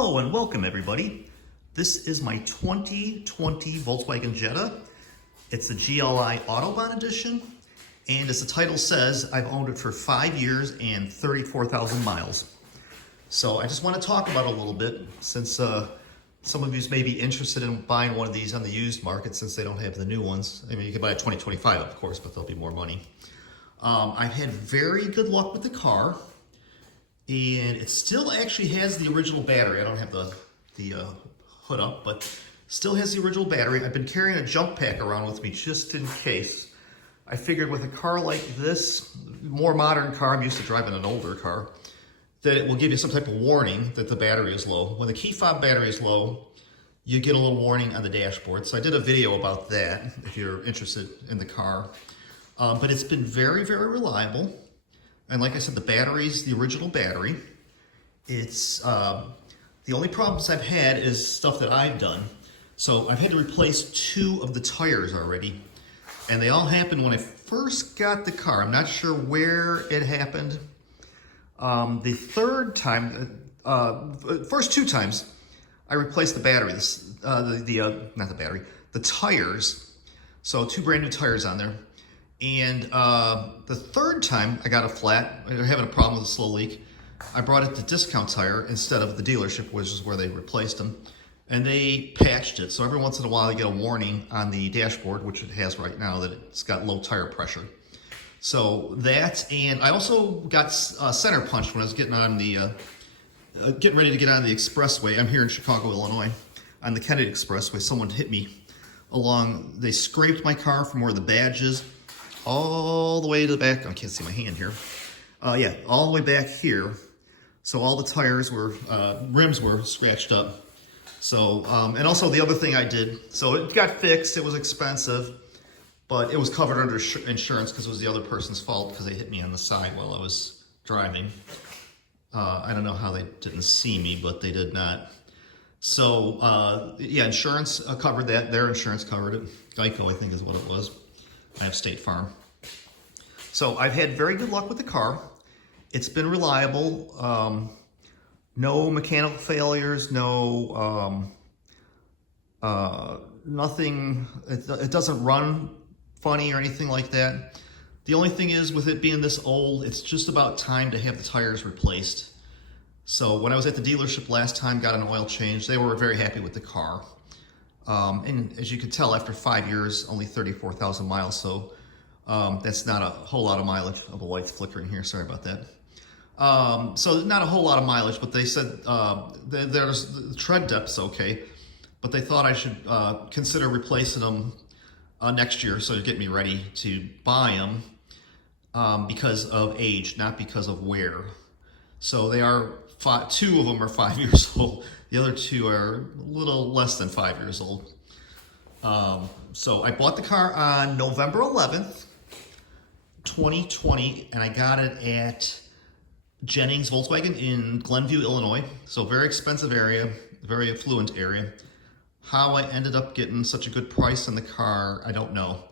Hello and welcome everybody. This is my 2020 Volkswagen Jetta. It's the GLI Autobahn edition, and as the title says, I've owned it for 5 years and 34,000 miles. So I just want to talk about it a little bit since some of you may be interested in buying one of these on the used market since they don't have the new ones. I mean, you can buy a 2025 of course, but there'll be more money. I've had very good luck with the car. And it still actually has the original battery. I don't have the hood up, but still has the original battery. I've been carrying a jump pack around with me just in case. I figured with a car like this, more modern car, I'm used to driving an older car, that it will give you some type of warning that the battery is low. When the key fob battery is low, you get a little warning on the dashboard. So I did a video about that if you're interested in the car. But it's been very, very reliable. And like I said, the battery's the original battery. It's the only problems I've had is stuff that I've done. So I've had to replace 2 of the tires already. And they all happened when I first got the car. I'm not sure where it happened. The third time, first 2 times, I replaced the battery, not the battery, the tires. So 2 brand new tires on there. And the third time I got a flat, I was having a problem with a slow leak. I brought it to Discount Tire instead of the dealership, which is where they replaced them. And they patched it. So every once in a while you get a warning on the dashboard, which it has right now, that it's got low tire pressure. So that, and I also got center punched when I was getting on the, getting ready to get on the expressway. I'm here in Chicago, Illinois, on the Kennedy Expressway. Someone hit me along, they scraped my car from where the badge is, all the way to the back. I can't see my hand here. Yeah, all the way back here. So all the tires were, rims were scratched up. So, and also the other thing I did, so it got fixed, it was expensive, but it was covered under insurance because it was the other person's fault because they hit me on the side while I was driving. I don't know how they didn't see me, but they did not. So, yeah, insurance covered that. Their insurance covered it. Geico, I think is what it was. I have State Farm. So I've had very good luck with the car. It's been reliable. No mechanical failures, no, nothing, it doesn't run funny or anything like that. The only thing is with it being this old, it's just about time to have the tires replaced. So when I was at the dealership last time, got an oil change, they were very happy with the car. And as you can tell, after 5 years, only 34,000 miles, so that's not a whole lot of mileage. Oh, the light's flickering here, sorry about that. So not a whole lot of mileage, but they said the tread depth's okay, but they thought I should consider replacing them next year, so to get me ready to buy them because of age, not because of wear. So they are 2 of them are 5 years old. The other 2 are a little less than 5 years old. So I bought the car on November 11th, 2020, and I got it at Jennings Volkswagen in Glenview, Illinois. So very expensive area, very affluent area. How I ended up getting such a good price on the car, I don't know.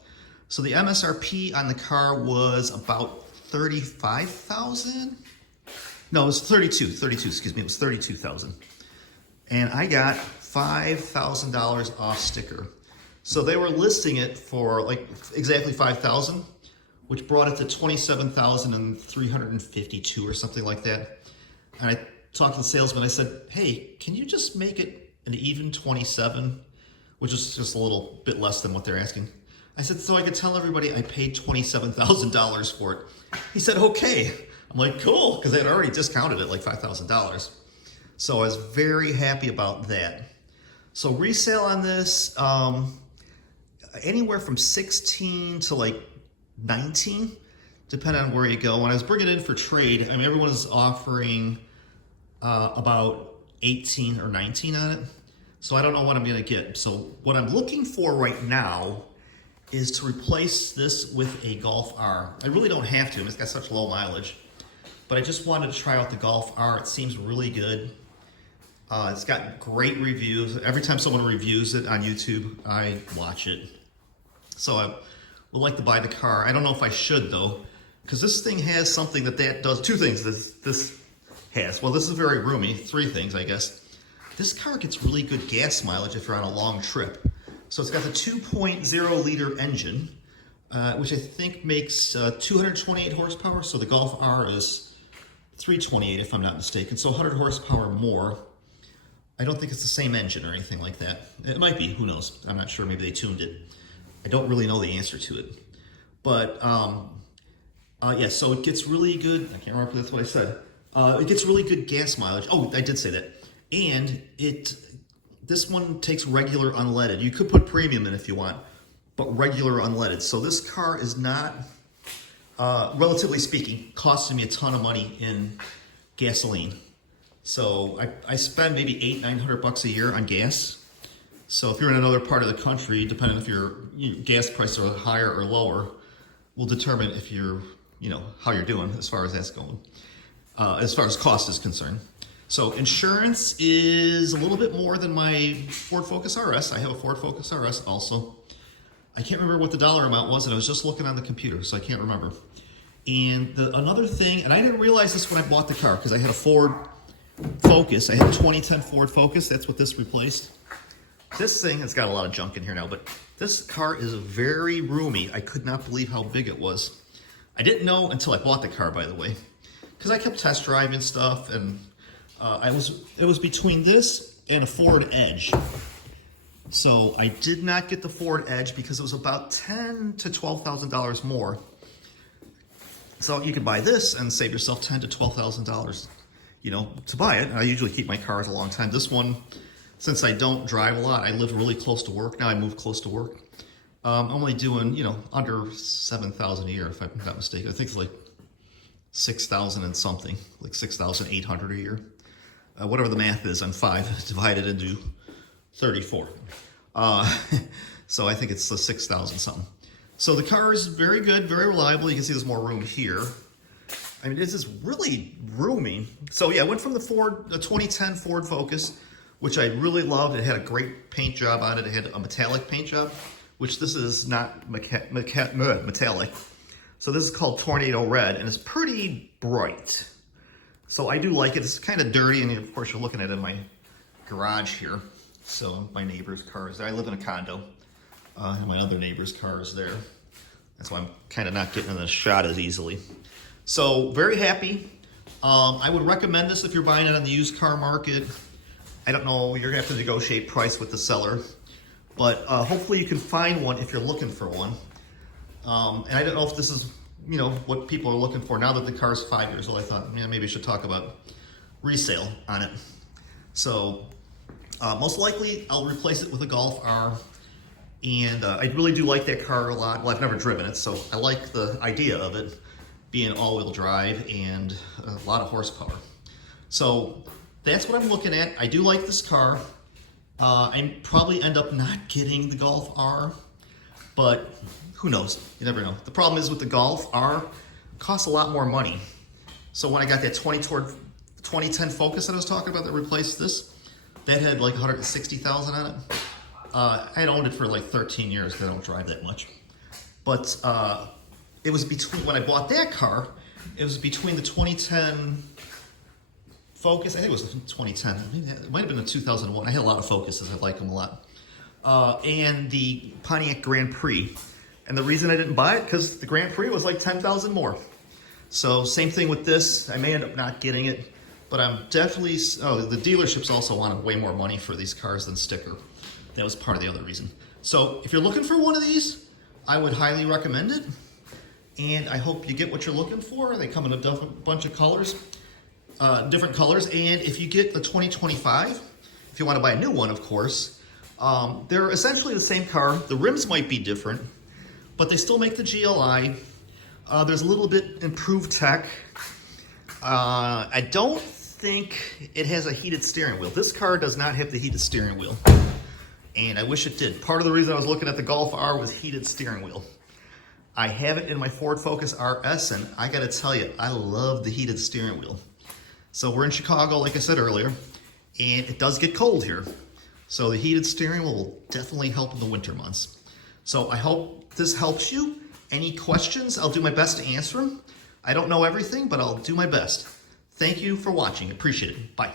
So the MSRP on the car was about 35,000. No, it was 32, excuse me, it was 32,000. And I got $5,000 off sticker. So they were listing it for like exactly 5,000, which brought it to 27,352 or something like that. And I talked to the salesman, I said, hey, can you just make it an even 27, which is just a little bit less than what they're asking. I said, so I could tell everybody I paid $27,000 for it. He said, okay. I'm like, cool, because they had already discounted it like $5,000. So I was very happy about that. So resale on this, anywhere from 16 to like 19, depending on where you go. When I was bringing it in for trade, I mean, everyone is offering about 18 or 19 on it. So I don't know what I'm gonna get. So what I'm looking for right now is to replace this with a Golf R. I really don't have to, it's got such low mileage. But I just wanted to try out the Golf R. It seems really good. It's got great reviews. Every time someone reviews it on YouTube, I watch it. So I would like to buy the car. I don't know if I should though, because this thing has something that does 2 things this has. Well, this is very roomy, 3 things, I guess. this car gets really good gas mileage if you're on a long trip. So it's got the 2.0 liter engine, which I think makes 228 horsepower. So the Golf R is 328 if I'm not mistaken. So 100 horsepower more. I don't think it's the same engine or anything like that. It might be, who knows? I'm not sure, maybe they tuned it. I don't really know the answer to it. But yeah, so it gets really good, I can't remember if that's what I said. It gets really good gas mileage. Oh, I did say that. And this one takes regular unleaded. You could put premium in if you want, but regular unleaded. So this car is not, relatively speaking, costing me a ton of money in gasoline. So I spend maybe $800-900 a year on gas. So if you're in another part of the country, depending if your gas prices are higher or lower, will determine if you're, how you're doing as far as that's going, as far as cost is concerned. So insurance is a little bit more than my Ford Focus RS. I have a Ford Focus RS also. I can't remember what the dollar amount was, and I was just looking on the computer, so I can't remember. And another thing, and I didn't realize this when I bought the car, because I had a Ford Focus. I had a 2010 Ford Focus. That's what this replaced. This thing has got a lot of junk in here now, but this car is very roomy. I could not believe how big it was. I didn't know until I bought the car, by the way, because I kept test driving stuff, and it was between this and a Ford Edge. So I did not get the Ford Edge because it was about $10,000 to $12,000 more. So you could buy this and save yourself $10,000 to $12,000, to buy it. I usually keep my cars a long time. This one, since I don't drive a lot, I live really close to work. Now I move close to work. I'm only doing, under $7,000 a year, if I'm not mistaken. I think it's like 6,000 and something, like 6,800 a year. Whatever the math is on 5 divided into 34. So I think it's the 6,000 something. So the car is very good, very reliable. You can see there's more room here. I mean, this is really roomy. So yeah, I went from the 2010 Ford Focus, which I really loved. It had a great paint job on it. It had a metallic paint job, which this is not metallic. So this is called Tornado Red, and it's pretty bright. So I do like it. It's kind of dirty, and of course you're looking at it in my garage here. So my neighbor's car is there. I live in a condo, and my other neighbor's car is there. That's why I'm kind of not getting in the shot as easily. So very happy. I would recommend this if you're buying it on the used car market. I don't know, you're gonna have to negotiate price with the seller, but hopefully you can find one if you're looking for one. And I don't know if this is, what people are looking for now that the car's 5 years old. I thought, maybe I should talk about resale on it. So most likely I'll replace it with a Golf R, and I really do like that car a lot. Well, I've never driven it, so I like the idea of it being all-wheel drive and a lot of horsepower. So that's what I'm looking at. I do like this car. I probably end up not getting the Golf R, but who knows? You never know. The problem is with the Golf R, it costs a lot more money. So when I got that 2010 Focus that I was talking about that replaced this, that had like 160,000 on it. I had owned it for like 13 years because I don't drive that much. But it was between, when I bought that car, it was between the 2010 Focus, I think it was the 2010, it might have been the 2001. I had a lot of Focuses, I like them a lot. And the Pontiac Grand Prix. And the reason I didn't buy it, because the Grand Prix was like 10,000 more. So same thing with this. I may end up not getting it, but I'm definitely, the dealerships also wanted way more money for these cars than sticker. That was part of the other reason. So if you're looking for one of these, I would highly recommend it. And I hope you get what you're looking for. They come in a bunch of colors, different colors. And if you get the 2025, if you want to buy a new one, of course, they're essentially the same car. The rims might be different, but they still make the GLI. There's a little bit improved tech. I don't think it has a heated steering wheel. This car does not have the heated steering wheel, and I wish it did. Part of the reason I was looking at the Golf R was heated steering wheel. I have it in my Ford Focus RS, and I gotta tell you, I love the heated steering wheel. So we're in Chicago, like I said earlier, and it does get cold here. So the heated steering wheel will definitely help in the winter months. So I hope this helps you. Any questions, I'll do my best to answer them. I don't know everything, but I'll do my best. Thank you for watching. Appreciate it. Bye.